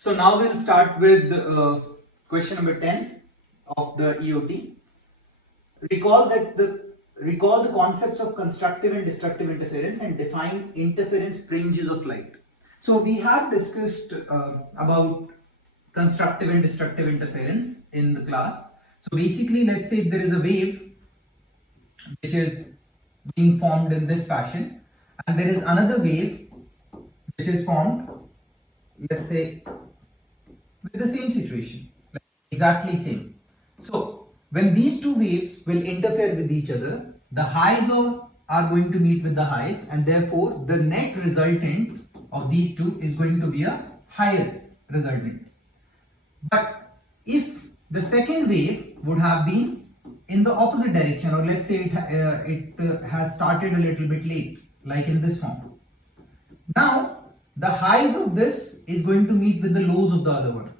So now we'll start with question number 10 of the EOT. Recall the concepts of constructive and destructive interference and define interference fringes of light. So we have discussed about constructive and destructive interference in the class. So basically, let's say if there is a wave which is being formed in this fashion, and there is another wave which is formed, let's say, with the same situation, like exactly same. So when these two waves will interfere with each other, the highs are going to meet with the highs, and therefore the net resultant of these two is going to be a higher resultant. But if the second wave would have been in the opposite direction, or let's say it has started a little bit late, like in this form. Now the highs of this is going to meet with the lows of the other one.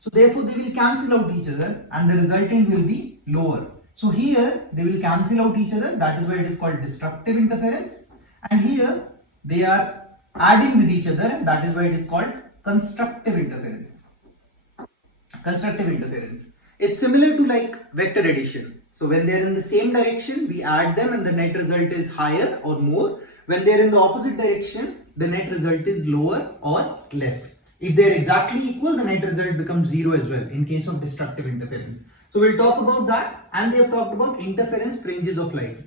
So therefore they will cancel out each other and the resultant will be lower. So here they will cancel out each other, that is why it is called destructive interference, and here they are adding with each other, and that is why it is called constructive interference. Constructive interference. It's similar to like vector addition. So when they are in the same direction, we add them and the net result is higher or more. When they are in the opposite direction, the net result is lower or less. If they are exactly equal, the net result becomes zero as well in case of destructive interference. So we'll talk about that, and they have talked about interference fringes of light.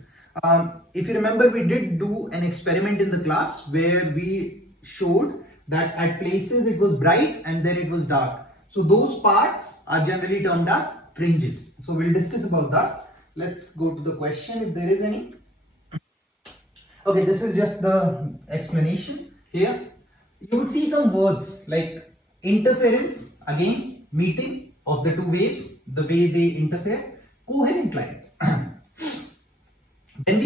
If you remember, we did do an experiment in the class where we showed that at places it was bright and then it was dark. So those parts are generally termed as fringes. So we'll discuss about that. Let's go to the question if there is any. Okay, this is just the explanation here. You would see some words like interference, again meeting of the two waves, the way they interfere, coherent light. When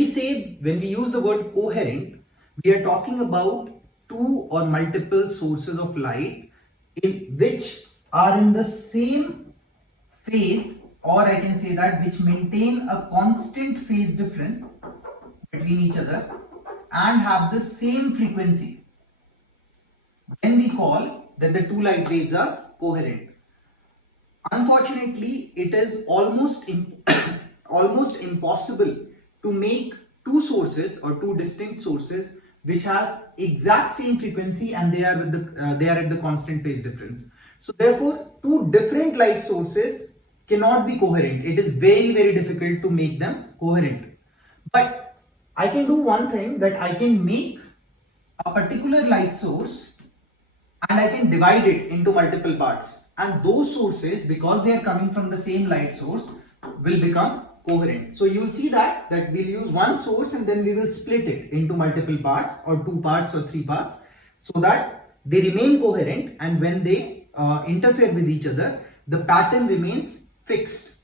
we use the word coherent, we are talking about two or multiple sources of light in which are in the same phase, or I can say that which maintain a constant phase difference between each other and have the same frequency. Then we call that the two light waves are coherent. Unfortunately, it is almost impossible to make two sources or two distinct sources which has exact same frequency and they are at the constant phase difference. So therefore, two different light sources cannot be coherent. It is very, very difficult to make them coherent. But I can do one thing, that I can make a particular light source and I can divide it into multiple parts, and those sources, because they are coming from the same light source, will become coherent. So you will see that we'll use one source and then we will split it into multiple parts or two parts or three parts so that they remain coherent, and when they interfere with each other, the pattern remains fixed.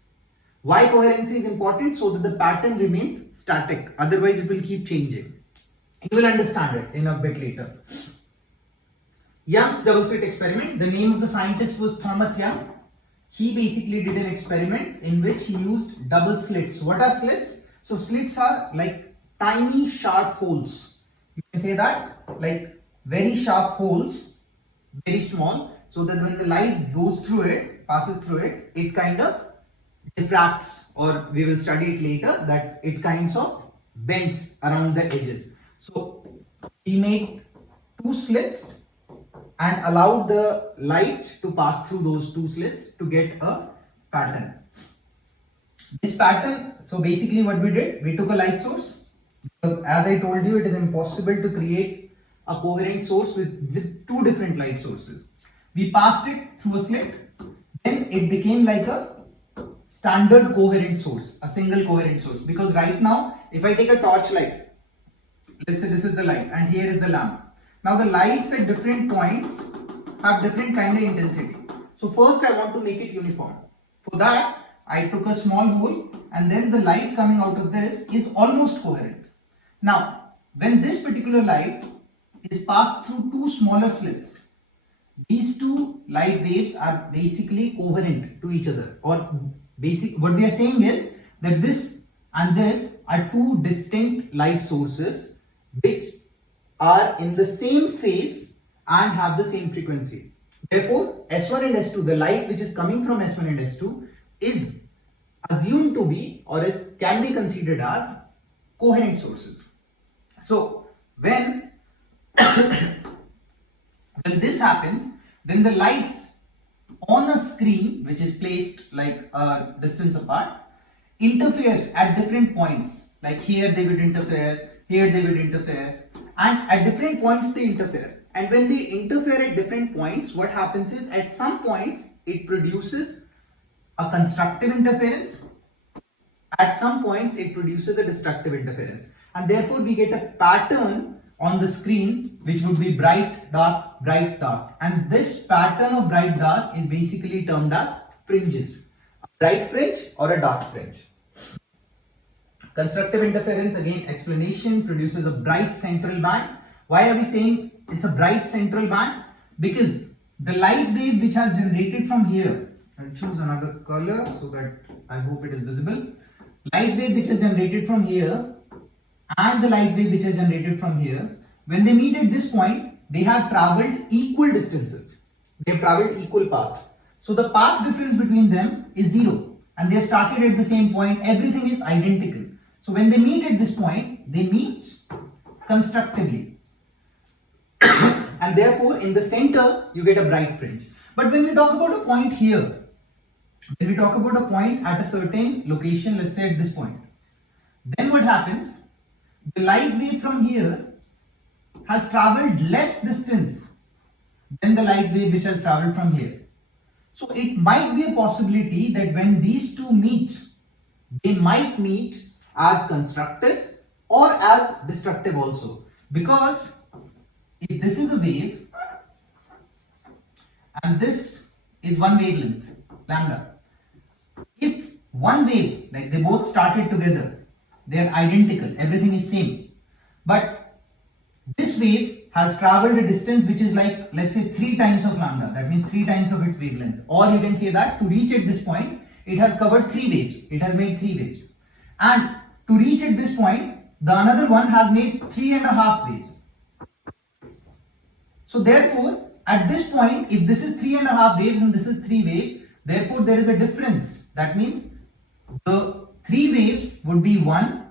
Why coherency is important? So that the pattern remains static, otherwise it will keep changing. You will understand it in a bit later. Young's double slit experiment. The name of the scientist was Thomas Young. He basically did an experiment in which he used double slits. What are slits? So slits are like tiny sharp holes. You can say that, like very sharp holes, very small, so that when the light goes through it, passes through it, it kind of diffracts, or we will study it later, that it kinds of bends around the edges. So he made two slits and allowed the light to pass through those two slits to get a pattern. This pattern, so basically what we did, we took a light source, because as I told you, it is impossible to create a coherent source with two different light sources. We passed it through a slit, then it became like a standard coherent source, a single coherent source, because right now if I take a torch light, let's say this is the light and here is the lamp. Now the lights at different points have different kind of intensity. So first I want to make it uniform. For that I took a small hole, and then the light coming out of this is almost coherent. Now when this particular light is passed through two smaller slits, these two light waves are basically coherent to each other, or what we are saying is that this and this are two distinct light sources which are in the same phase and have the same frequency. Therefore, S1 and S2, the light which is coming from S1 and S2 is assumed to be or can be considered as coherent sources. So when this happens, then the lights on a screen which is placed like a distance apart interferes at different points. Like here they would interfere, here they would interfere, and at different points they interfere. And when they interfere at different points, what happens is at some points it produces a constructive interference, at some points it produces a destructive interference, and therefore we get a pattern on the screen which would be bright, dark, bright, dark. And this pattern of bright, dark is basically termed as fringes. A bright fringe or a dark fringe. Constructive interference, again explanation, produces a bright central band. Why are we saying it's a bright central band? Because the light wave which has generated from here, I'll choose another color so that I hope it is visible. Light wave which is generated from here and the light wave which is generated from here, when they meet at this point, they have traveled equal distances. They have traveled equal path. So the path difference between them is 0 and they have started at the same point. Everything is identical. So when they meet at this point, they meet constructively. And therefore in the center you get a bright fringe. But when we talk about a point here, when we talk about a point at a certain location, let's say at this point, then what happens? The light wave from here has traveled less distance than the light wave which has traveled from here. So it might be a possibility that when these two meet, they might meet as constructive or as destructive also. Because if this is a wave and this is one wavelength, lambda, if one wave, like they both started together, they are identical, everything is same, but this wave has traveled a distance which is like, let's say 3 times of lambda, that means 3 times of its wavelength, or you can say that to reach at this point it has covered 3 waves, it has made 3 waves, and to reach at this point the another one has made 3.5 waves. So therefore at this point, if this is 3.5 waves and this is 3 waves, therefore there is a difference. That means the 3 waves would be 1,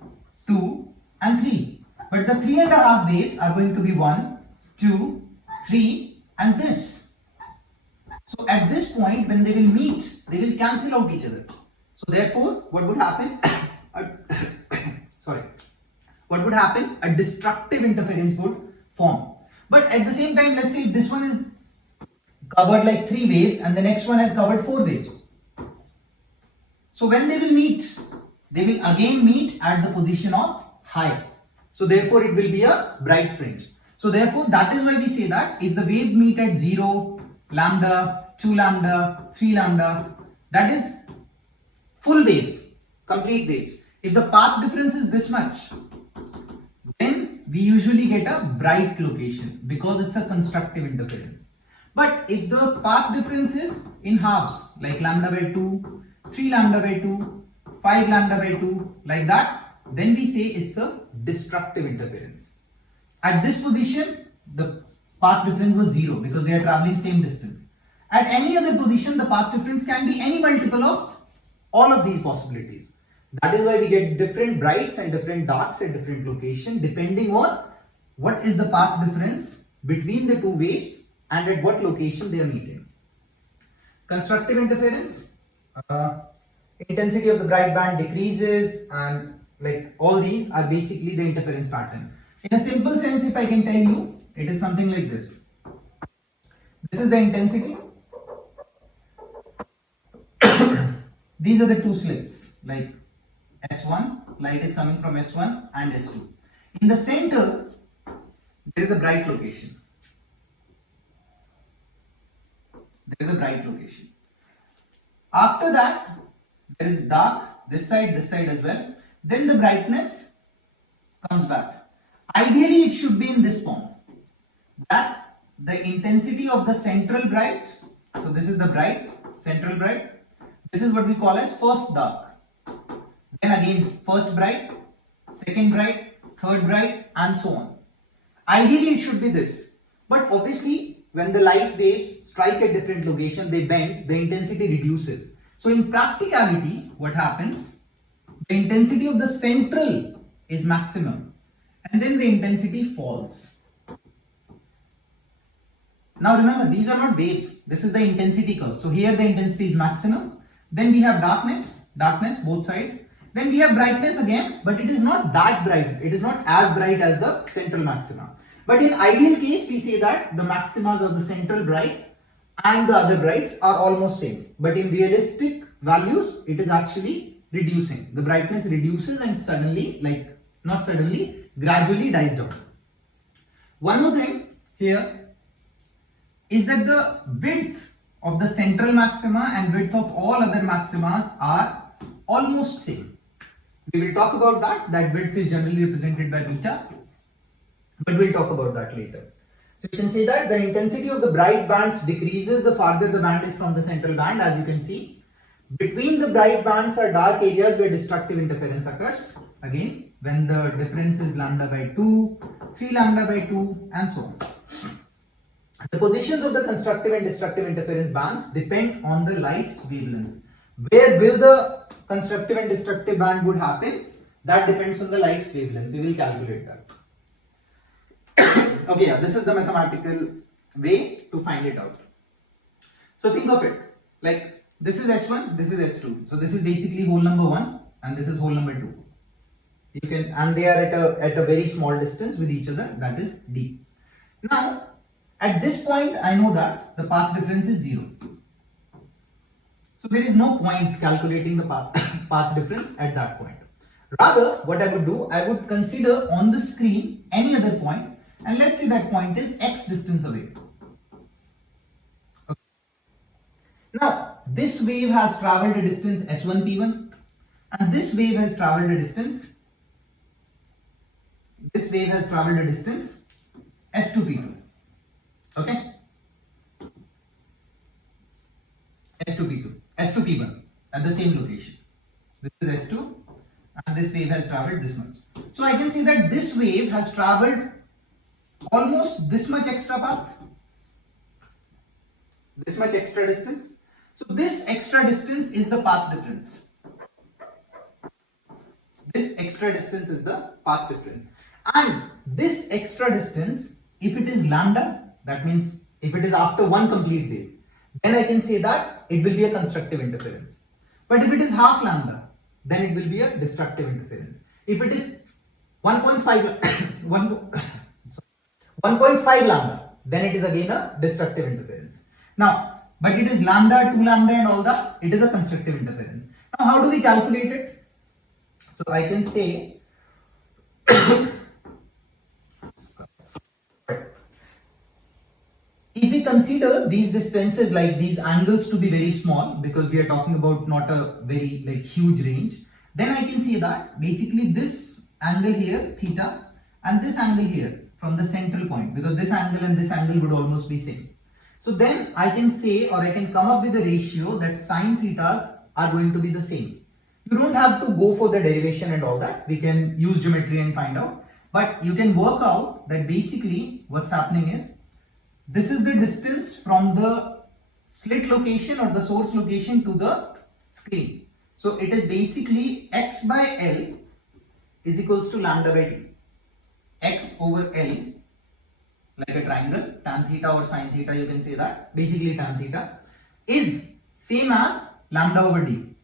2 and 3. But the 3.5 waves are going to be 1, 2, 3 and this. So at this point when they will meet, they will cancel out each other. So therefore what would happen? What would happen? A destructive interference would form. But at the same time, let's say this one is covered like 3 waves and the next one has covered 4 waves. So when they will meet, they will again meet at the position of high. So therefore it will be a bright fringe. So therefore that is why we say that if the waves meet at 0, lambda, 2 lambda, 3 lambda, that is full waves, complete waves. If the path difference is this much, then we usually get a bright location because it's a constructive interference. But if the path difference is in halves, like lambda by 2, 3 lambda by 2, 5 lambda by 2, like that, then we say it's a destructive interference. At this position, the path difference was 0 because they are traveling same distance. At any other position, the path difference can be any multiple of all of these possibilities. That is why we get different brights and different darks at different locations depending on what is the path difference between the two waves and at what location they are meeting. Constructive interference, intensity of the bright band decreases, and like all these are basically the interference pattern. In a simple sense, if I can tell you, it is something like this. This is the intensity. These are the two slits, like S1, light is coming from S1 and S2. In the center, there is a bright location. There is a bright location. After that, there is dark, this side as well. Then the brightness comes back. Ideally, it should be in this form. That the intensity of the central bright, so this is the bright, central bright. This is what we call as first dark. Then again, first bright, second bright, third bright, and so on. Ideally, it should be this. But obviously, when the light waves strike at different locations, they bend, the intensity reduces. So in practicality, what happens? The intensity of the central is maximum and then the intensity falls. Now remember, these are not waves. This is the intensity curve. So here the intensity is maximum. Then we have darkness, both sides. Then we have brightness again, but it is not that bright. It is not as bright as the central maxima. But in ideal case, we say that the maximas of the central bright and the other brights are almost same. But in realistic values, it is actually reducing. The brightness reduces and suddenly, not suddenly, gradually dies down. One more thing here is that the width of the central maxima and width of all other maximas are almost same. We will talk about that width is generally represented by beta, but we'll talk about that later. So you can say that the intensity of the bright bands decreases the farther the band is from the central band, as you can see. Between the bright bands are dark areas where destructive interference occurs. Again, when the difference is lambda by 2, 3 lambda by 2 and so on. The positions of the constructive and destructive interference bands depend on the light's wavelength. Where will the constructive and destructive band would happen? That depends on the light's wavelength. We will calculate that. Okay, yeah, this is the mathematical way to find it out. So think of it like this is S1, this is S2. So this is basically hole number 1 and this is hole number 2. You can, and they are at a very small distance with each other, that is D. Now at this point, I know that the path difference is 0. So there is no point calculating the path difference at that point. Rather, what I would do, I would consider on the screen any other point, and let's say that point is x distance away. Okay. Now, this wave has traveled a distance S1P1, and this wave has traveled a distance. This wave has traveled a distance S2P2. Okay, S2P2, S2P1 at the same location. This is S2 and this wave has traveled this much. So I can see that this wave has traveled almost this much extra path, this much extra distance. So this extra distance is the path difference. This extra distance is the path difference. And this extra distance, if it is lambda, that means if it is after one complete wave, then I can say that it will be a constructive interference. But if it is half lambda, then it will be a destructive interference. If it is 1.5 lambda, then it is again a destructive interference. Now, but it is lambda, 2 lambda and all that, it is a constructive interference. Now, how do we calculate it? So I can say if we consider these distances, like these angles, to be very small, because we are talking about not a very huge range, then I can say that basically this angle here, theta, and this angle here from the central point, because this angle and this angle would almost be same. So then I can say, or I can come up with a ratio that sine thetas are going to be the same. You don't have to go for the derivation and all that. We can use geometry and find out. But you can work out that basically what's happening is, this is the distance from the slit location or the source location to the screen. So it is basically x by L is equals to lambda by d. X over L, like a triangle, tan theta or sine theta, you can say that, basically tan theta, is same as lambda over d.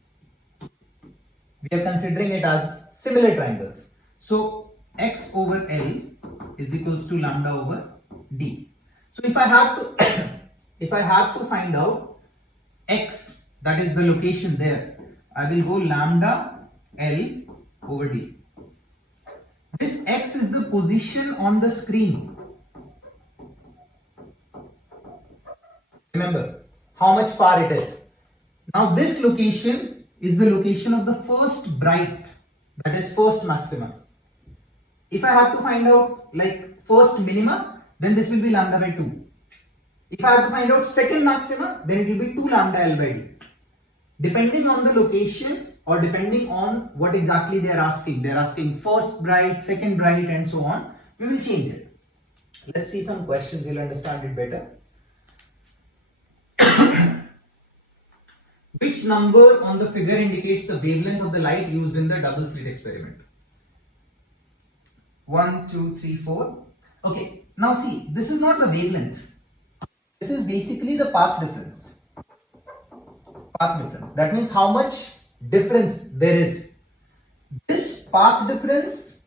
We are considering it as similar triangles. So x over L is equals to lambda over d. So if I have to find out x, that is the location there, I will go lambda L over d. This x is the position on the screen. Remember how much far it is. Now this location is the location of the first bright, that is first maxima. If I have to find out like first minima, then this will be lambda by 2. If I have to find out second maxima, then it will be 2 lambda L by d. Depending on the location or depending on what exactly they are asking. They are asking first bright, second bright and so on. We will change it. Let's see some questions, you'll understand it better. Which number on the figure indicates the wavelength of the light used in the double slit experiment? 1, 2, 3, 4. Okay, now see, this is not the wavelength. This is basically the path difference. Path difference. That means how much difference there is. This path difference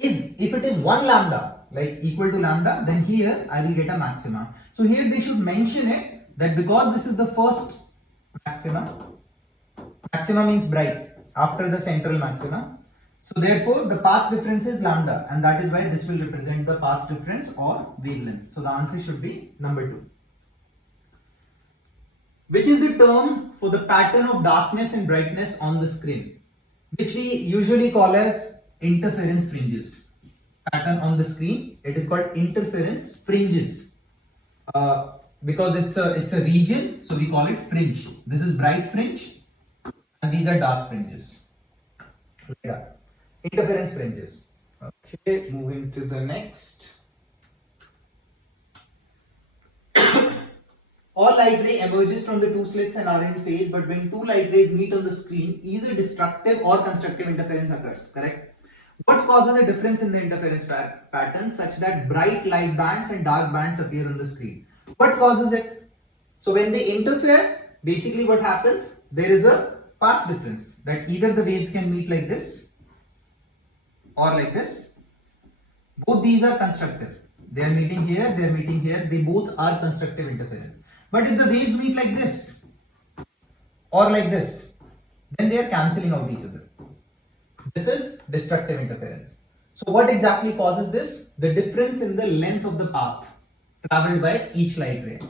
is, if it is 1 lambda, like equal to lambda, then here I will get a maxima. So here they should mention it that because this is the first maxima, maxima means bright after the central maxima. So therefore the path difference is lambda, and that is why this will represent the path difference or wavelength. So the answer should be number 2. Which is the term for the pattern of darkness and brightness on the screen, which we usually call as interference fringes. Pattern on the screen, it is called interference fringes. Because it's a region, so we call it fringe. This is bright fringe and these are dark fringes. Yeah. Interference fringes. Okay, moving to the next. All light ray emerges from the two slits and are in phase, but when two light rays meet on the screen, either destructive or constructive interference occurs, correct? What causes a difference in the interference pattern such that bright light bands and dark bands appear on the screen? What causes it? So when they interfere, basically what happens, there is a path difference, that either the waves can meet like this or like this. Both these are constructive. They are meeting here, they are meeting here, they both are constructive interference. But if the waves meet like this or like this, then they are cancelling out each other. This is destructive interference. So what exactly causes this? The difference in the length of the path traveled by each light ray.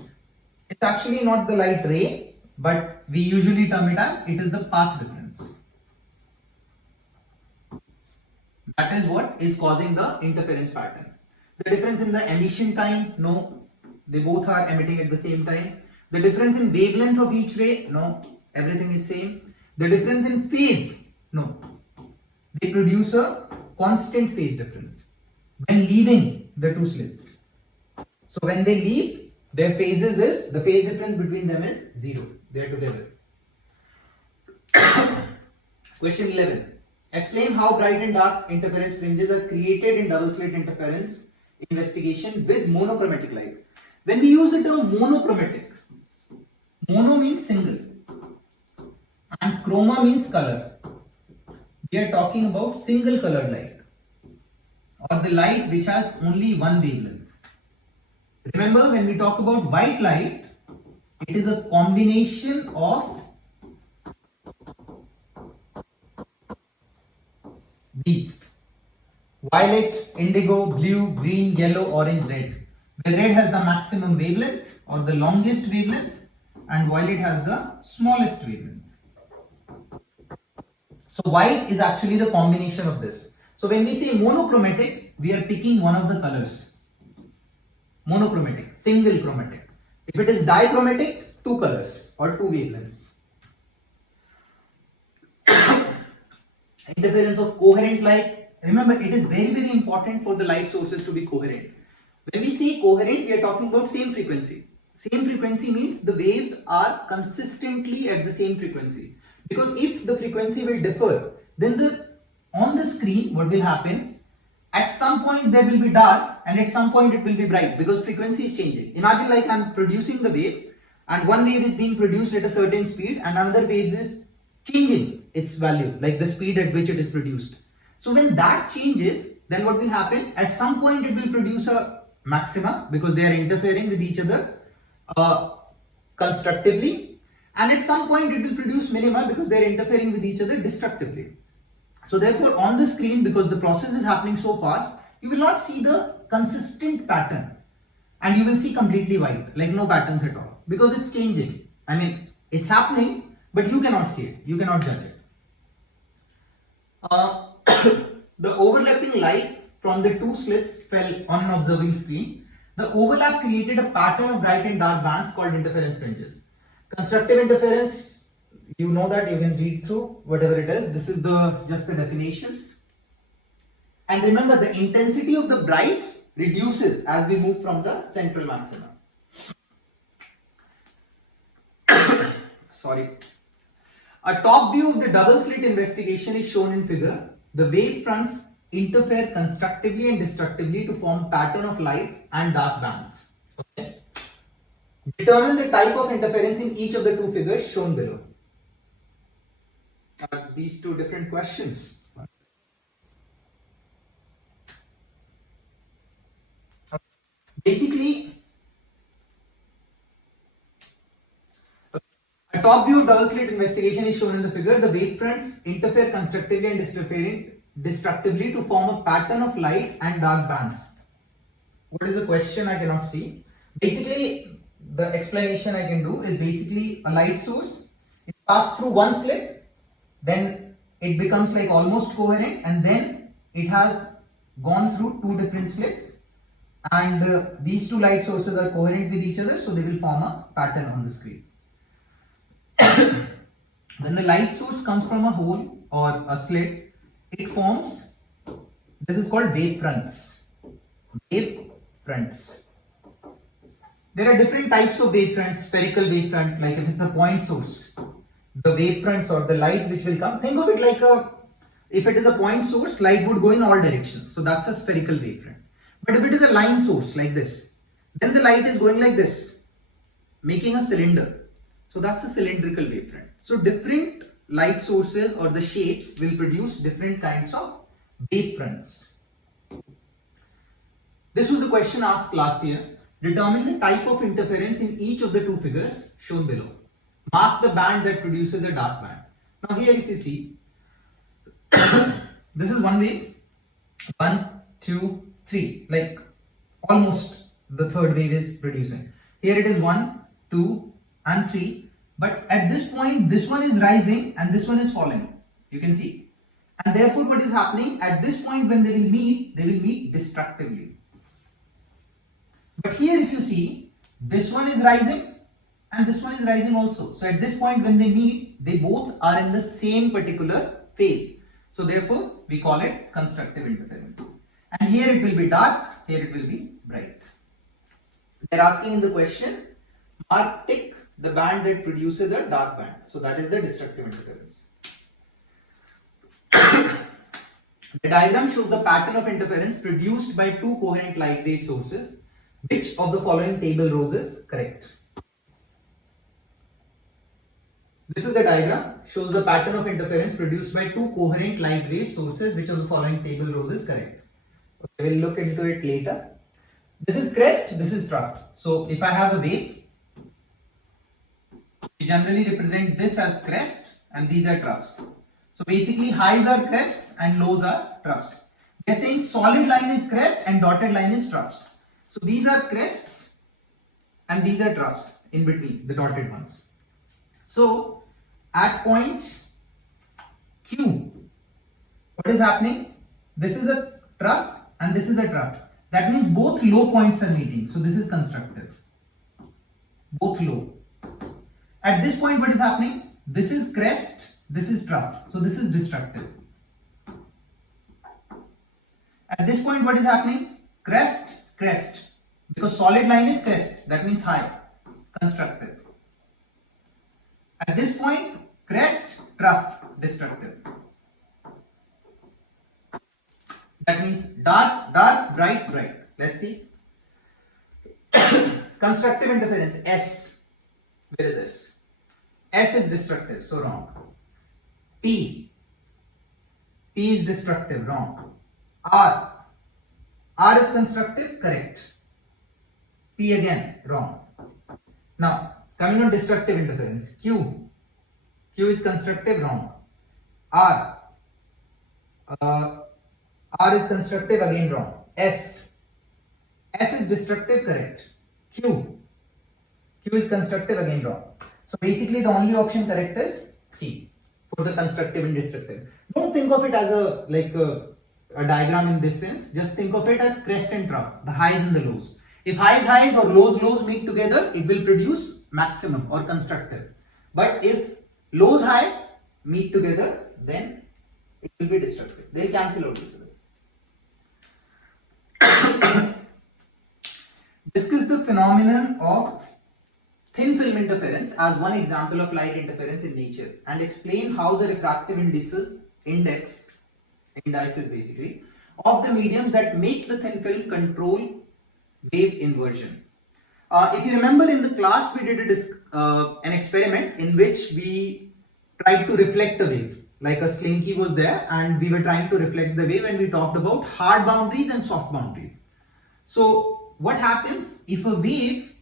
It's actually not the light ray, but we usually term it as it is the path difference. That is what is causing the interference pattern. The difference in the emission time, no. They both are emitting at the same time. The difference in wavelength of each ray, no. Everything is same. The difference in phase, no. They produce a constant phase difference when leaving the two slits. So when they leave, their phases is, the phase difference between them is 0. They are together. Question 11. Explain how bright and dark interference fringes are created in double slit interference investigation with monochromatic light. When we use the term monochromatic, mono means single and chroma means color. We are talking about single colored light or the light which has only one wavelength. Remember, when we talk about white light, it is a combination of these: violet, indigo, blue, green, yellow, orange, red. The red has the maximum wavelength or the longest wavelength, and violet has the smallest wavelength. So white is actually the combination of this. So when we say monochromatic, we are picking one of the colors. Monochromatic, single chromatic. If it is dichromatic, two colors or two wavelengths. Interference of coherent light. Remember, it is very important for the light sources to be coherent. When we say coherent, we are talking about same frequency. Same frequency means the waves are consistently at the same frequency. Because if the frequency will differ, then on the screen what will happen? At some point there will be dark and at some point it will be bright because frequency is changing. Imagine like I am producing the wave and one wave is being produced at a certain speed and another wave is changing its value, like the speed at which it is produced. So when that changes, then what will happen? At some point it will produce a maxima because they are interfering with each other constructively, and at some point it will produce minima because they are interfering with each other destructively. So therefore on the screen, because the process is happening so fast, you will not see the consistent pattern and you will see completely white, like no patterns at all, because it's changing. I mean, it's happening, but you cannot see it, you cannot judge it. The overlapping light from the two slits fell on an observing screen. The overlap created a pattern of bright and dark bands called interference fringes. Constructive interference, you know that, you can read through whatever it is. This is just the definitions. And remember, the intensity of the brights reduces as we move from the central maxima. Sorry. A top view of the double slit investigation is shown in figure. The wave fronts interfere constructively and destructively to form pattern of light and dark bands. Okay. Determine the type of interference in each of the two figures shown below. These two different questions. Basically, a top view of double slit investigation is shown in the figure. The wave fronts interfere constructively and destructively to form a pattern of light and dark bands. What is the question? I cannot see. Basically, the explanation I can do is basically a light source. It passes through one slit, then it becomes like almost coherent, and then it has gone through two different slits, and these two light sources are coherent with each other, so they will form a pattern on the screen. When the light source comes from a hole or a slit, it forms, this is called wave fronts. Wave fronts. There are different types of wave fronts. Spherical wave front, like if it's a point source, the wave fronts or the light which will come, think of it like if it is a point source, light would go in all directions. So that's a spherical wave front. But if it is a line source like this, then the light is going like this, making a cylinder. So that's a cylindrical wavefront. So different light sources or the shapes will produce different kinds of wavefronts. This was a question asked last year. Determine the type of interference in each of the two figures shown below. Mark the band that produces a dark band. Now here if you see, this is one wave, 1, 2, 3, like almost the third wave is producing. Here it is 1, 2 and 3, but at this point this one is rising and this one is falling, you can see, and therefore what is happening at this point, when they will meet destructively. But here if you see, this one is rising and this one is rising also, so at this point when they meet, they both are in the same particular phase, so therefore we call it constructive interference. And here it will be dark, here it will be bright. They are asking in the question, mark tick the band that produces a dark band. So that is the destructive interference. The diagram shows the pattern of interference produced by two coherent light wave sources. Which of the following table rows is correct? This is the diagram, shows the pattern of interference produced by two coherent light wave sources. Which of the following table rows is correct? Okay, we'll look into it later. This is crest, this is trough. So if I have a wave, we generally represent this as crest and these are troughs. So basically highs are crests and lows are troughs. They are saying solid line is crest and dotted line is troughs. So these are crests and these are troughs in between, the dotted ones. So at point Q, what is happening? This is a trough and this is a trough. That means both low points are meeting. So this is constructive. Both low. At this point, what is happening? This is crest, this is trough. So this is destructive. At this point, what is happening? Crest, crest. Because solid line is crest. That means high. Constructive. At this point, crest, trough, destructive. That means dark, dark, bright, bright. Let's see. Constructive interference, S. Where is this? S is destructive, so wrong. P. P is destructive, wrong. R. R is constructive, correct. P again, wrong. Now, coming on destructive interference, Q. Q is constructive, wrong. R. R is constructive, again wrong. S. S is destructive, correct. Q. Q is constructive, again wrong. So basically the only option correct is C for the constructive and destructive. Don't think of it as a diagram in this sense. Just think of it as crest and trough, the highs and the lows. If highs or lows meet together, it will produce maximum or constructive. But if lows high meet together, then it will be destructive. They will cancel out each other. Discuss the phenomenon of thin film interference as one example of light interference in nature and explain how the refractive indices basically of the mediums that make the thin film control wave inversion. If you remember in the class, we did an experiment in which we tried to reflect a wave. Like a slinky was there and we were trying to reflect the wave, and we talked about hard boundaries and soft boundaries. So what happens if a wave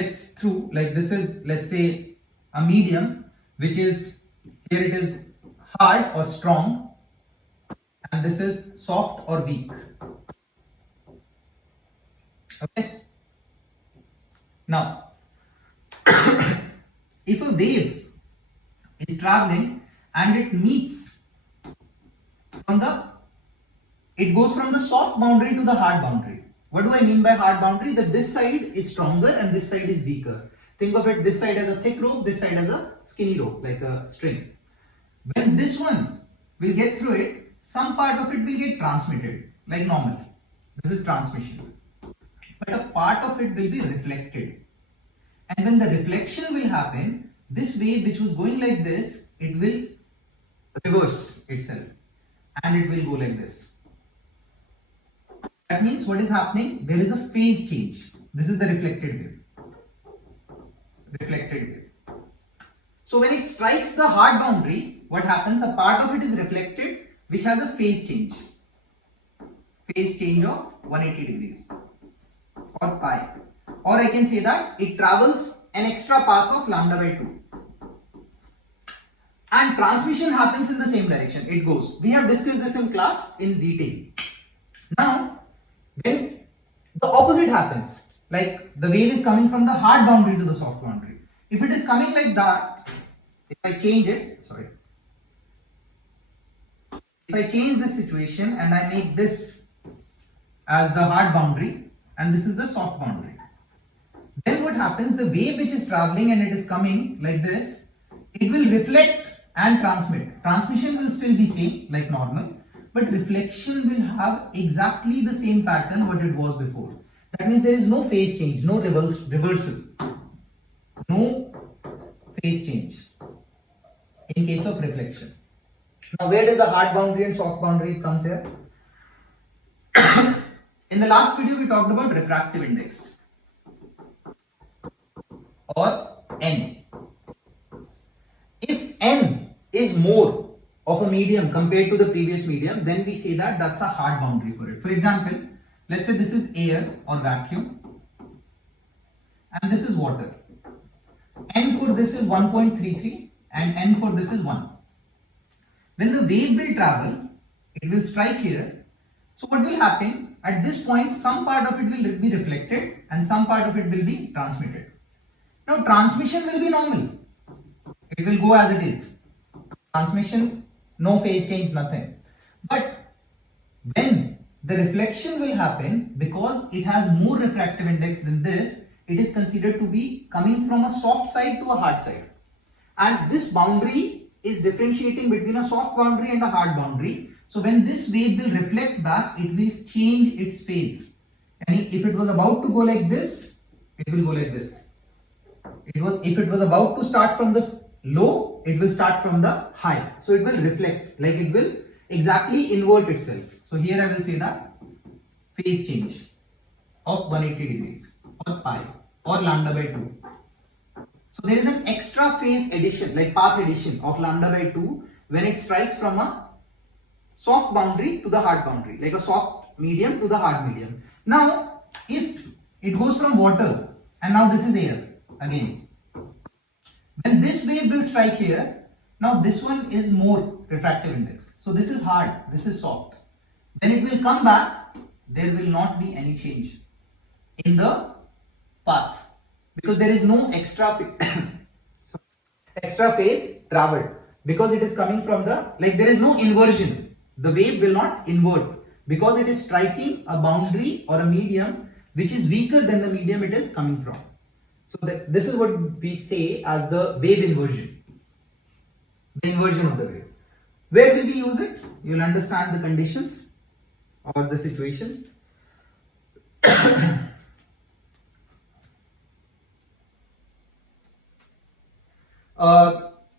gets through, like this is, let's say, a medium, which is, here it is hard or strong, and this is soft or weak. Okay. Now, if a wave is traveling and it goes from the soft boundary to the hard boundary. What do I mean by hard boundary? That this side is stronger and this side is weaker. Think of it, this side as a thick rope, this side as a skinny rope, like a string. When this one will get through it, some part of it will get transmitted, like normal. This is transmission. But a part of it will be reflected. And when the reflection will happen, this wave which was going like this, it will reverse itself and it will go like this. That means what is happening? There is a phase change. This is the reflected wave. So when it strikes the hard boundary, what happens? A part of it is reflected, which has a phase change. Phase change of 180 degrees or pi. Or I can say that it travels an extra path of lambda by 2. And transmission happens in the same direction. It goes. We have discussed this in class in detail. Now, when the opposite happens, like the wave is coming from the hard boundary to the soft boundary. If it is coming like that, if I change this situation and I make this as the hard boundary and this is the soft boundary, then what happens? The wave which is traveling and it is coming like this, it will reflect and transmit. Transmission will still be same like normal, but reflection will have exactly the same pattern what it was before. That means there is no phase change, no reversal, no phase change in case of reflection. Now where does the hard boundary and soft boundaries comes here? In the last video we talked about refractive index or N. If N is more of a medium compared to the previous medium, then we say that that's a hard boundary for it. For example, let's say this is air or vacuum and this is water. N for this is 1.33 and N for this is 1. When the wave will travel, it will strike here. So what will happen? At this point, some part of it will be reflected and some part of it will be transmitted. Now transmission will be normal. It will go as it is. Transmission, no phase change, nothing. But when the reflection will happen, because it has more refractive index than this, it is considered to be coming from a soft side to a hard side. And this boundary is differentiating between a soft boundary and a hard boundary. So when this wave will reflect back, it will change its phase. And if it was about to go like this, it will go like this. If it was about to start from the low, it will start from the high. So it will reflect, like it will exactly invert itself. So here I will say that phase change of 180 degrees or pi or lambda by 2. So there is an extra phase addition, like path addition of lambda by 2 when it strikes from a soft boundary to the hard boundary, like a soft medium to the hard medium. Now, if it goes from water and now this is air again, when this wave will strike here, now this one is more refractive index. So this is hard, this is soft. When it will come back, there will not be any change in the path because there is no extra phase traveled, because it is coming from the, like there is no inversion. The wave will not invert because it is striking a boundary or a medium which is weaker than the medium it is coming from. So this is what we say as the wave inversion. The inversion of the wave. Where will we use it? You will understand the conditions or the situations.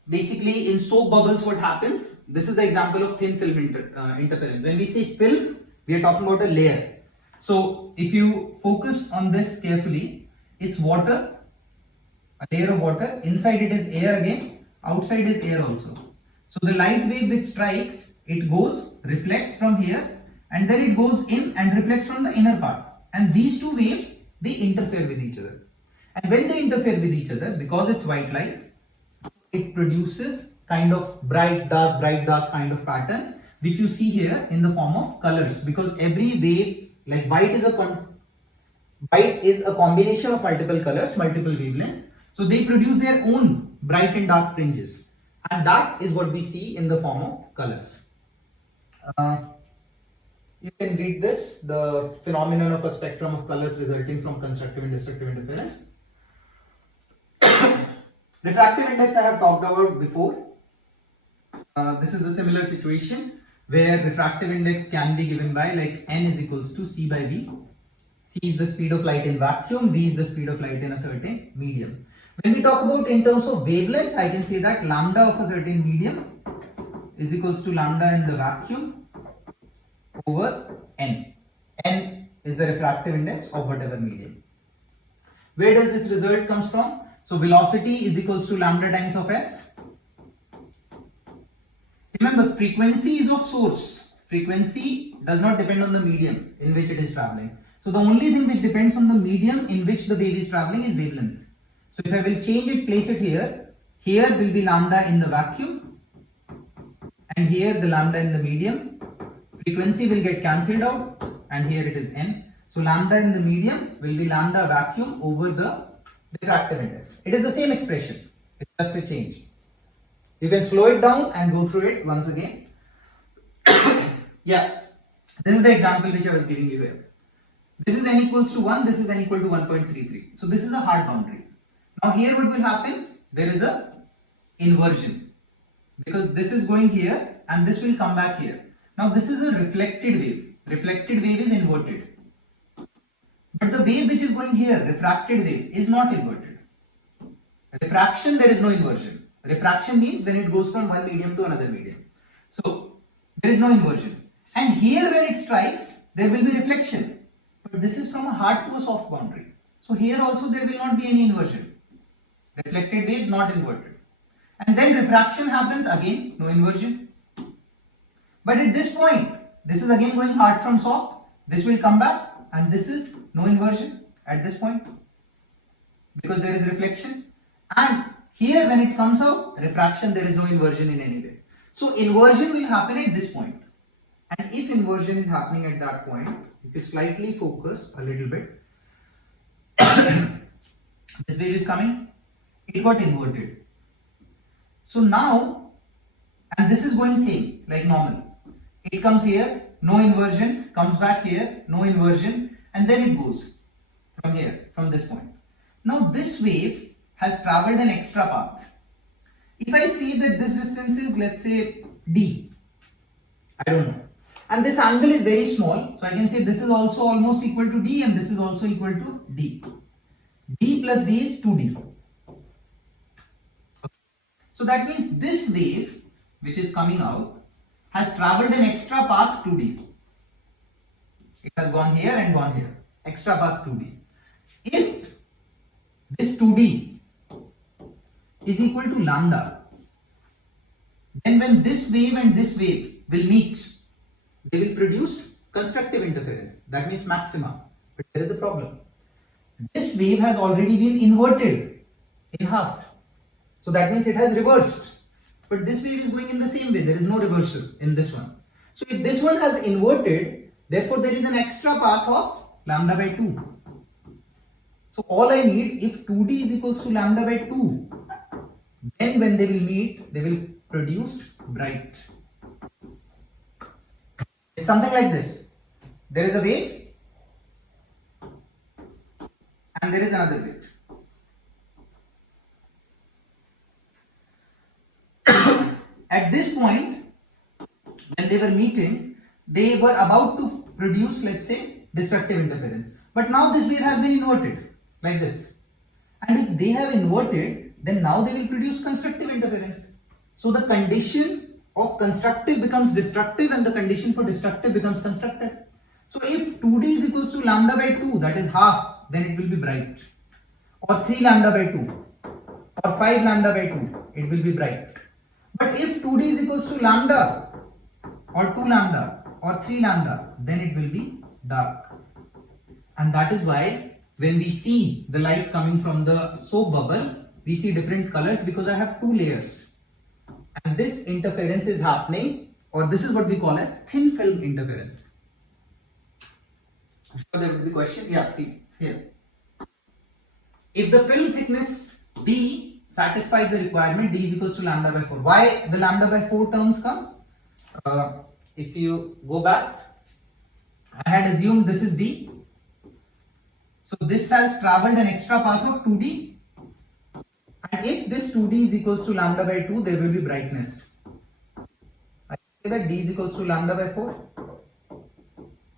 Basically in soap bubbles what happens, this is the example of thin film interference. When we say film, we are talking about a layer. So if you focus on this carefully, it's water, a layer of water, inside it is air again, outside is air also. So the light wave which strikes, it goes, reflects from here, and then it goes in and reflects from the inner part. And these two waves, they interfere with each other. And when they interfere with each other, because it's white light, it produces kind of bright dark kind of pattern, which you see here in the form of colors. Because every wave, like white is a combination of multiple colors, multiple wavelengths. So they produce their own bright and dark fringes. And that is what we see in the form of colors. You can read this, the phenomenon of a spectrum of colors resulting from constructive and destructive interference. Refractive index I have talked about before. This is a similar situation where refractive index can be given by like n is equals to c by v. C is the speed of light in vacuum, v is the speed of light in a certain medium. When we talk about in terms of wavelength, I can say that lambda of a certain medium is equals to lambda in the vacuum over n. N is the refractive index of whatever medium. Where does this result comes from? So velocity is equals to lambda times of f. Remember, frequency is of source. Frequency does not depend on the medium in which it is traveling. So the only thing which depends on the medium in which the wave is traveling is wavelength. So if I will change it, place it here, here will be lambda in the vacuum and here the lambda in the medium. Frequency will get cancelled out and here it is n. So lambda in the medium will be lambda vacuum over the refractive index. It is the same expression, it's just a change. You can slow it down and go through it once again. Yeah, this is the example which I was giving you here. This is n equals to 1, this is n equal to 1.33. So this is a hard boundary. Now here what will happen? There is a inversion because this is going here and this will come back here. Now this is a reflected wave. Reflected wave is inverted. But the wave which is going here, refracted wave, is not inverted. Refraction, there is no inversion. Refraction means when it goes from one medium to another medium. So there is no inversion. And here when it strikes, there will be reflection. But this is from a hard to a soft boundary. So here also there will not be any inversion. Reflected wave not inverted. And then refraction happens again, no inversion. But at this point, this is again going hard from soft. This will come back and this is no inversion at this point because there is reflection. And here when it comes out, refraction, there is no inversion in any way. So inversion will happen at this point. And if inversion is happening at that point, if you slightly focus a little bit, this wave is coming, it got inverted. So now, and this is going same like normal. It comes here, no inversion, comes back here, no inversion, and then it goes from here, from this point. Now this wave has traveled an extra path. If I say that this distance is, let's say, d, I don't know, and this angle is very small, so I can say this is also almost equal to d and this is also equal to d. d plus d is 2d. So that means this wave which is coming out has traveled an extra path 2d. It has gone here and gone here, extra path 2d. If this 2d is equal to lambda, then when this wave and this wave will meet, they will produce constructive interference. That means maxima. But there is a problem. This wave has already been inverted in half. So that means it has reversed. But this wave is going in the same way. There is no reversal in this one. So if this one has inverted, therefore there is an extra path of lambda by 2. So all I need, if 2d is equals to lambda by 2, then when they will meet, they will produce bright. It's something like this. There is a wave and there is another wave. At this point, when they were meeting, they were about to produce, let's say, destructive interference. But now this wave has been inverted, like this. And if they have inverted, then now they will produce constructive interference. So the condition of constructive becomes destructive and the condition for destructive becomes constructive. So if 2d is equals to lambda by 2, that is half, then it will be bright. Or 3 lambda by 2 or 5 lambda by 2, it will be bright. But if 2d is equals to lambda or 2 lambda or 3 lambda, then it will be dark. And that is why when we see the light coming from the soap bubble, we see different colors because I have two layers. And this interference is happening, or this is what we call as thin film interference. So there will be question, yeah, see here. If the film thickness D satisfies the requirement, D is equals to lambda by 4. Why the lambda by 4 terms come? If you go back, I had assumed this is D. So this has traveled an extra path of 2D. And if this 2D is equals to lambda by 2, there will be brightness. I say that D is equals to lambda by 4.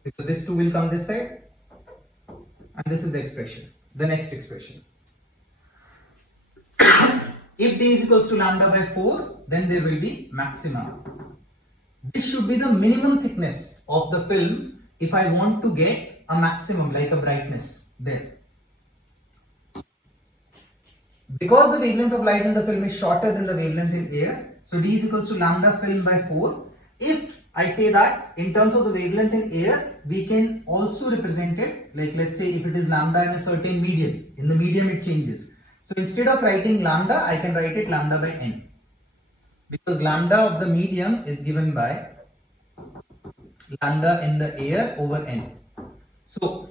Because this 2 will come this side. And this is the expression, the next expression. If D is equals to lambda by 4, then there will be maxima. This should be the minimum thickness of the film if I want to get a maximum, like a brightness there. Because the wavelength of light in the film is shorter than the wavelength in air, so D is equals to lambda film by 4. If I say that in terms of the wavelength in air, we can also represent it, like let's say if it is lambda in a certain medium, in the medium it changes. So instead of writing lambda, I can write it lambda by n. Because lambda of the medium is given by lambda in the air over n. So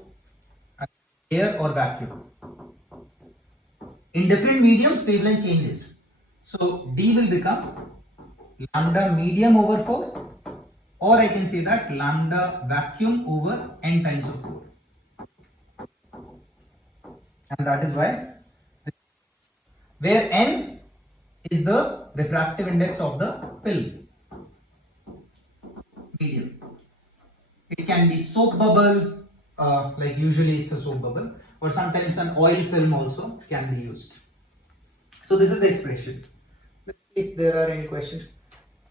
air or vacuum. In different mediums, wavelength changes. So D will become lambda medium over 4, or I can say that lambda vacuum over n times of 4. And that is why, where n is the refractive index of the film medium. It can be soap bubble, like usually it's a soap bubble, or sometimes an oil film also can be used. So this is the expression. Let's see if there are any questions.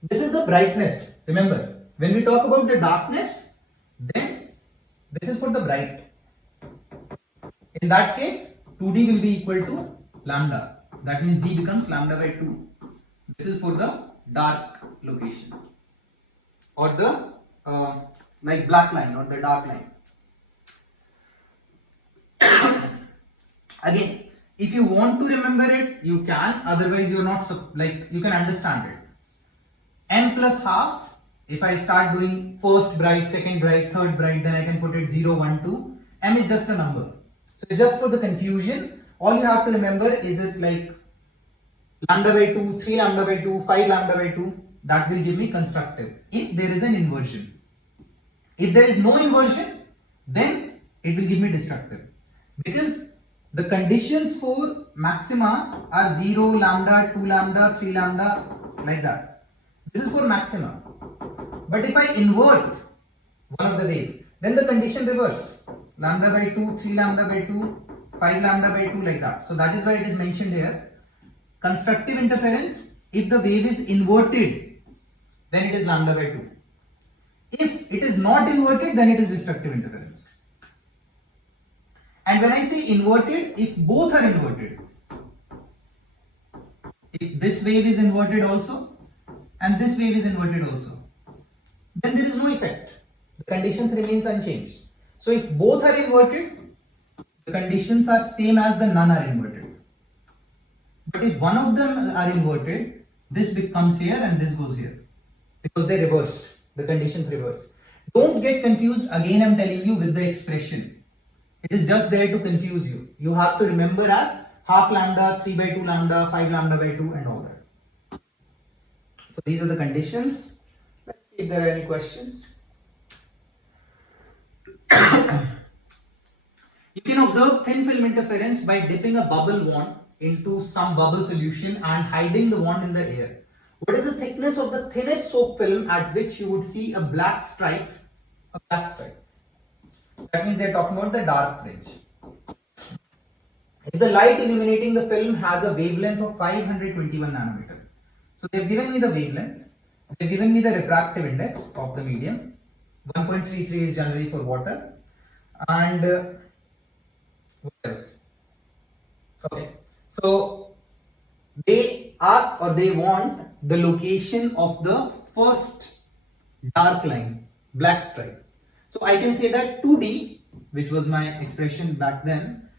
This is the brightness. Remember, when we talk about the darkness, then this is for the bright. In that case, 2D will be equal to lambda. That means D becomes lambda by 2. This is for the dark location, or the like black line or the dark line. Again, if you want to remember it, you can. Otherwise, you're not you can understand it. N plus half. If I start doing first bright, second bright, third bright, then I can put it 0, 1, 2. M is just a number. So it's just for the confusion. All you have to remember is it like lambda by 2, 3 lambda by 2, 5 lambda by 2. That will give me constructive if there is an inversion. If there is no inversion, then it will give me destructive. Because the conditions for maximas are 0, lambda, 2 lambda, 3 lambda, like that. This is for maxima. But if I invert one of the wave, then the condition reverse. Lambda by 2, 3 lambda by 2, 5 lambda by 2, like that. So that is why it is mentioned here. Constructive interference, if the wave is inverted, then it is lambda by 2. If it is not inverted, then it is destructive interference. And when I say inverted, if both are inverted, if this wave is inverted also and this wave is inverted also, then there is no effect. The conditions remains unchanged. So if both are inverted, the conditions are same as the none are inverted. But if one of them are inverted, this becomes here and this goes here, because they reverse. The conditions reverse. Don't get confused, again I'm telling you, with the expression. It is just there to confuse you. You have to remember as half lambda, 3 by 2 lambda, 5 lambda by 2 and all that. So these are the conditions. Let's see if there are any questions. You can observe thin film interference by dipping a bubble wand into some bubble solution and hiding the wand in the air. What is the thickness of the thinnest soap film at which you would see a black stripe? A black stripe. That means they are talking about the dark fringe. if the light illuminating the film has a wavelength of 521 nanometer. So they've given me the wavelength, they've given me the refractive index of the medium. 1.33 is generally for water. And what else? Okay, so they ask or they want the location of the first dark line, black stripe. So I can say that 2D, which was my expression back then,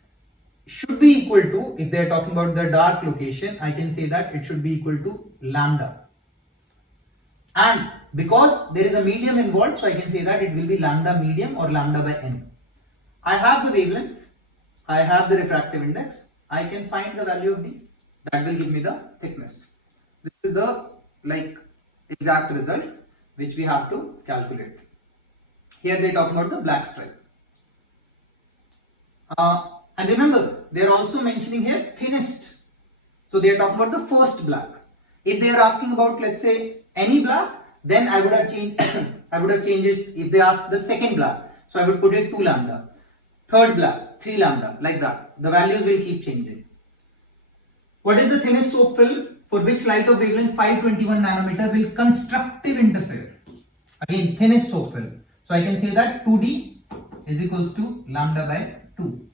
should be equal to, if they are talking about the dark location, I can say that it should be equal to lambda. And because there is a medium involved, so I can say that it will be lambda medium or lambda by n. I have the wavelength, I have the refractive index, I can find the value of d. That will give me the thickness. This is the exact result which we have to calculate. Here they talk about the black stripe. And remember, they are also mentioning here thinnest. So they are talking about the first black. If they are asking about, let's say, any black, then I would have changed it. If they ask the second black, so I would put it 2 lambda. Third black, 3 lambda, like that. The values will keep changing. What is the thinnest soap film for which light of wavelength 521 nanometer will constructive interfere? Again, thinnest soap film. So I can say that 2D is equals to lambda by 2.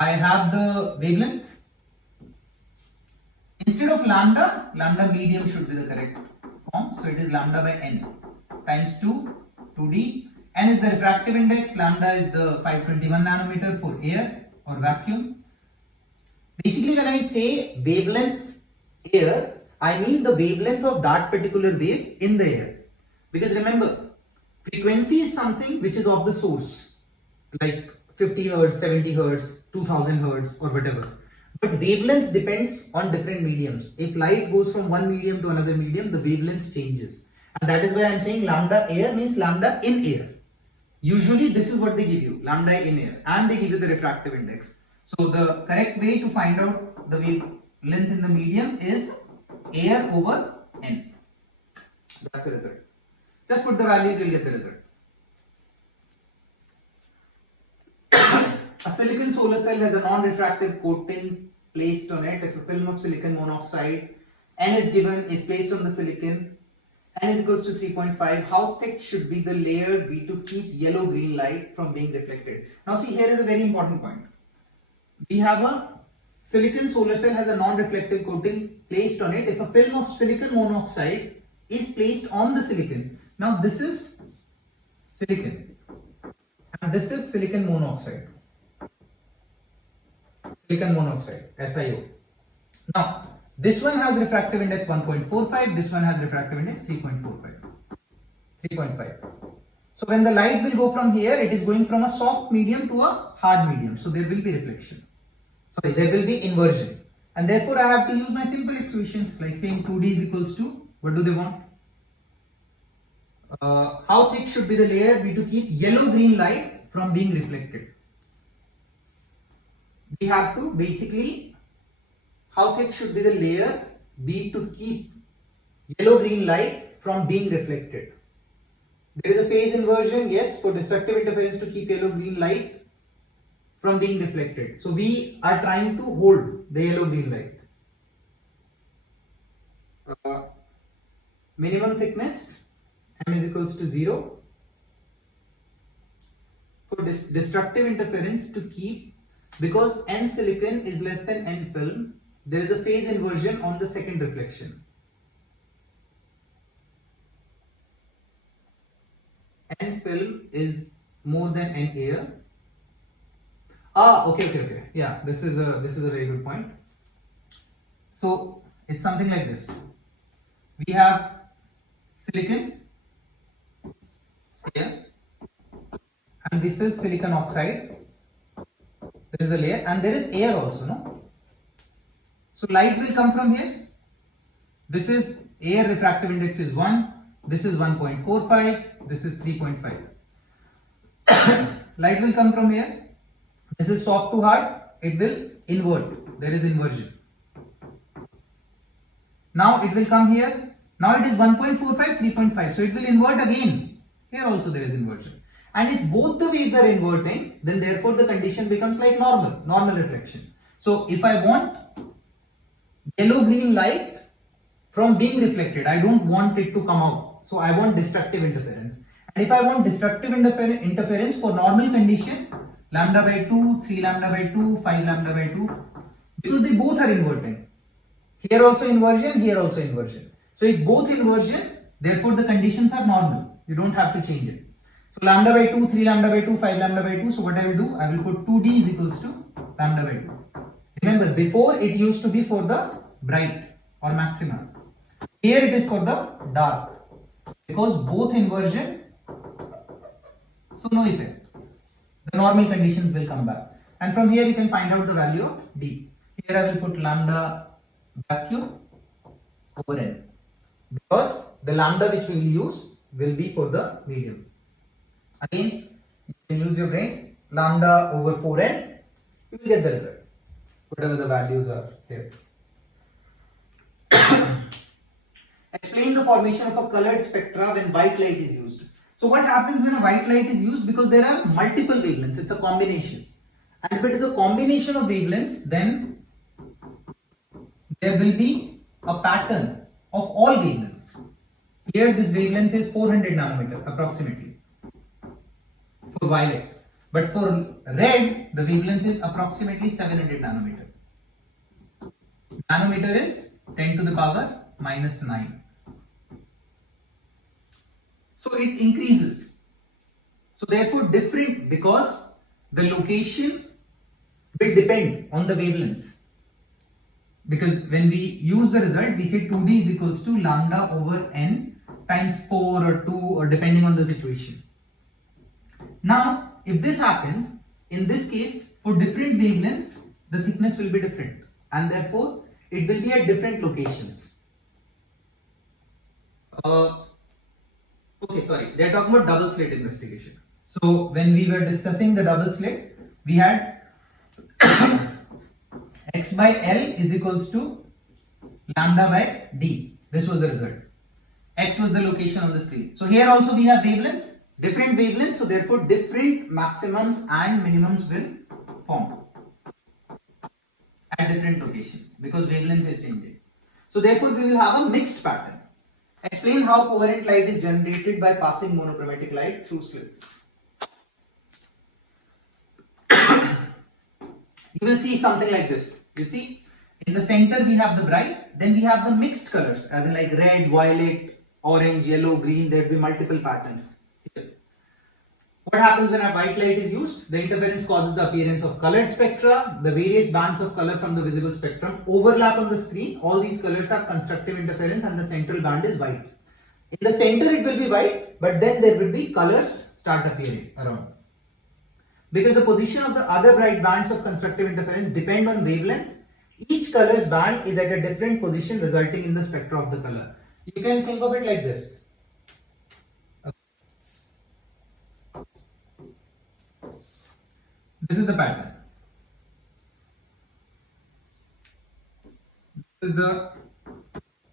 I have the wavelength. Instead of lambda, lambda medium should be the correct form. So it is lambda by n times 2D. N is the refractive index, lambda is the 521 nanometer for air or vacuum. Basically, when I say wavelength air, I mean the wavelength of that particular wave in the air. Because remember, frequency is something which is of the source, like 50 Hertz, 70 Hertz, 2000 Hertz or whatever. But wavelength depends on different mediums. If light goes from one medium to another medium, the wavelength changes. And that is why I am saying lambda air means lambda in air. Usually this is what they give you, lambda in air, and they give you the refractive index. So the correct way to find out the wavelength in the medium is air over n. That's the result. Just put the values, you'll get the result. A silicon solar cell has a non-refractive coating placed on it. If a film of silicon monoxide N is given, is placed on the silicon, N is equals to 3.5. How thick should be the layer be to keep yellow-green light from being reflected? Now see, here is a very important point. We have a silicon solar cell has a non-reflective coating placed on it. If a film of silicon monoxide is placed on the silicon, now this is silicon and this is silicon monoxide. Silicon monoxide, SiO. Now, this one has refractive index 1.45, this one has refractive index 3.45. 3.5. So when the light will go from here, it is going from a soft medium to a hard medium. So there will be reflection. Sorry, there will be inversion. And therefore I have to use my simple equations like saying 2D is equals to, what do they want? How thick should be the layer be to keep yellow-green light from being reflected? We have to basically, how thick should be the layer be to keep yellow-green light from being reflected? There is a phase inversion, yes, for destructive interference to keep yellow-green light from being reflected. So we are trying to hold the yellow-green light. Minimum thickness, m is equals to 0. For destructive interference to keep, because n silicon is less than n film, there is a phase inversion on the second reflection. N film is more than n air. Okay. Yeah, this is a very good point. So it's something like this. We have silicon here, and this is silicon oxide. There is a layer, and there is air also, no? So light will come from here. This is air, refractive index is 1. This is 1.45. This is 3.5. Light will come from here. This is soft to hard. It will invert. There is inversion. Now it will come here. Now it is 1.45, 3.5. So it will invert again. Here also there is inversion. And if both the waves are inverting, then therefore the condition becomes like normal reflection. So if I want yellow-green light from being reflected, I don't want it to come out. So I want destructive interference. And if I want destructive interference for normal condition, lambda by 2, 3 lambda by 2, 5 lambda by 2, because they both are inverting. Here also inversion, here also inversion. So if both inversion, therefore the conditions are normal. You don't have to change it. So lambda by 2, 3 lambda by 2, 5 lambda by 2. So what I will do, I will put 2d is equals to lambda by 2. Remember, before it used to be for the bright or maxima. Here it is for the dark. Because both inversion, so no effect. The normal conditions will come back. And from here you can find out the value of d. Here I will put lambda vacuum over n. Because the lambda which we will use will be for the medium. Again, you can use your brain. Lambda over 4n, you will get the result. Whatever the values are here. Explain the formation of a colored spectra when white light is used. So what happens when a white light is used? Because there are multiple wavelengths, it's a combination. And if it is a combination of wavelengths, then there will be a pattern of all wavelengths. Here this wavelength is 400 nanometer approximately for violet. But for red, the wavelength is approximately 700 nanometer. Nanometer is 10 to the power minus 9. So it increases. So therefore different, because the location will depend on the wavelength. Because when we use the result, we say 2d is equals to lambda over n times 4 or 2 or depending on the situation. Now, if this happens, in this case, for different wavelengths, the thickness will be different. And therefore, it will be at different locations. Okay, sorry, they are talking about double slit investigation. So when we were discussing the double slit, we had x by L is equals to lambda by D. This was the result. X was the location on the screen. So here also we have wavelength, different wavelengths, so therefore different maximums and minimums will form at different locations because wavelength is changing. So therefore we will have a mixed pattern. Explain how coherent light is generated by passing monochromatic light through slits. You will see something like this. You see, in the center we have the bright, then we have the mixed colors, as in like red, violet, orange, yellow, green. There will be multiple patterns. Here. What happens when a white light is used? The interference causes the appearance of colored spectra. The various bands of color from the visible spectrum overlap on the screen. All these colors have constructive interference and the central band is white. In the center it will be white, but then there will be colors start appearing around. Because the position of the other bright bands of constructive interference depend on wavelength, each color's band is at a different position resulting in the spectra of the color. You can think of it like this. This is the pattern. This is the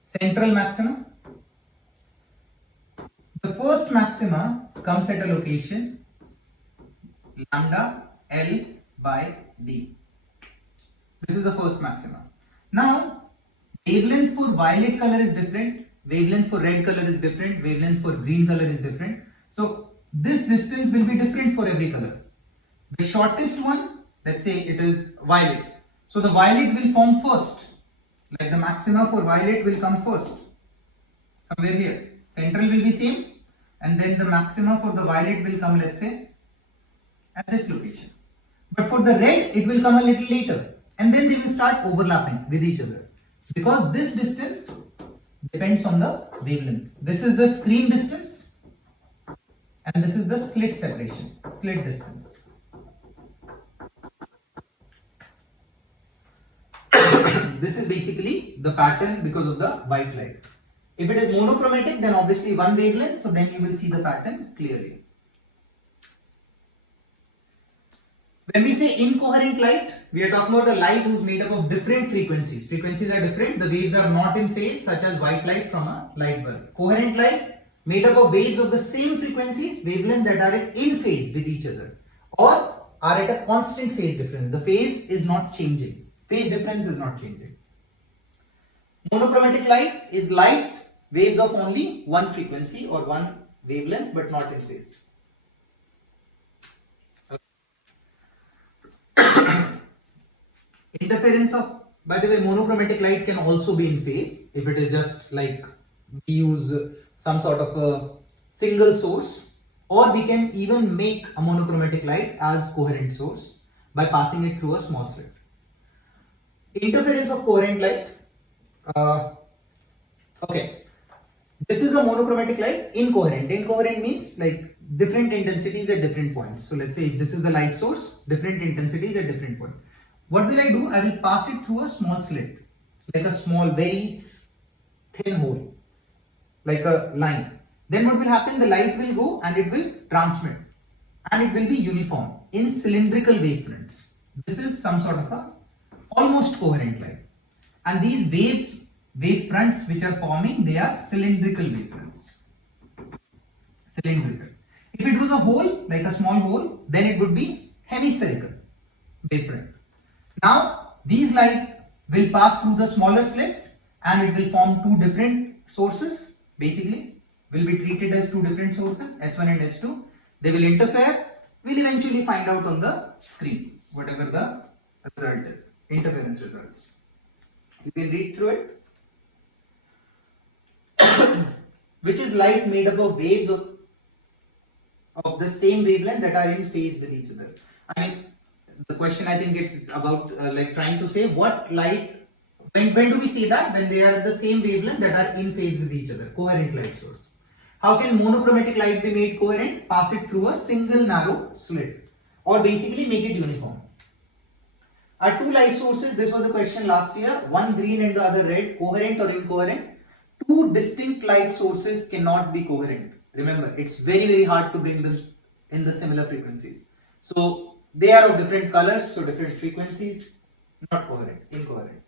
central maximum. The first maxima comes at a location lambda L by D. This is the first maxima. Now, wavelength for violet color is different, wavelength for red color is different, wavelength for green color is different. So, this distance will be different for every color. The shortest one, let's say it is violet. So the violet will form first. Like the maxima for violet will come first. Somewhere here. Central will be same. And then the maxima for the violet will come, let's say, at this location. But for the red, it will come a little later. And then they will start overlapping with each other. Because this distance depends on the wavelength. This is the screen distance. And this is the slit separation, slit distance. This is basically the pattern because of the white light. If it is monochromatic, then obviously one wavelength, so then you will see the pattern clearly. When we say incoherent light, we are talking about a light who's made up of different frequencies. Frequencies are different, the waves are not in phase, such as white light from a light bulb. Coherent light, made up of waves of the same frequencies, wavelengths that are in phase with each other, or are at a constant phase difference. The phase is not changing. Phase difference is not changing. Monochromatic light is light waves of only one frequency or one wavelength but not in phase. Interference of, by the way, monochromatic light can also be in phase if it is just like we use some sort of a single source, or we can even make a monochromatic light as coherent source by passing it through a small slit. Interference of coherent light. Okay, this is a monochromatic light. Incoherent. Incoherent means like different intensities at different points. So let's say if this is the light source, different intensities at different points. What will I do? I will pass it through a small slit, like a small, very thin hole, like a line. Then what will happen? The light will go and it will transmit, and it will be uniform in cylindrical wavefronts. This is some sort of a almost coherent light. And these wavefronts which are forming, they are cylindrical wavefronts. Cylindrical. If it was a hole, like a small hole, then it would be hemispherical wavefront. Now, these light will pass through the smaller slits and it will form two different sources. Basically, will be treated as two different sources, S1 and S2. They will interfere. We'll eventually find out on the screen, whatever the result is, interference results. You can read through it. Which is light made up of waves of the same wavelength that are in phase with each other. I mean, the question I think it's about like trying to say what light, when do we say that? When they are the same wavelength that are in phase with each other, coherent light source. How can monochromatic light be made coherent? Pass it through a single narrow slit, or basically make it uniform. Are two light sources, this was the question last year, one green and the other red, coherent or incoherent? Two distinct light sources cannot be coherent. Remember, it's very hard to bring them in the similar frequencies. So they are of different colors, so different frequencies, not coherent, incoherent.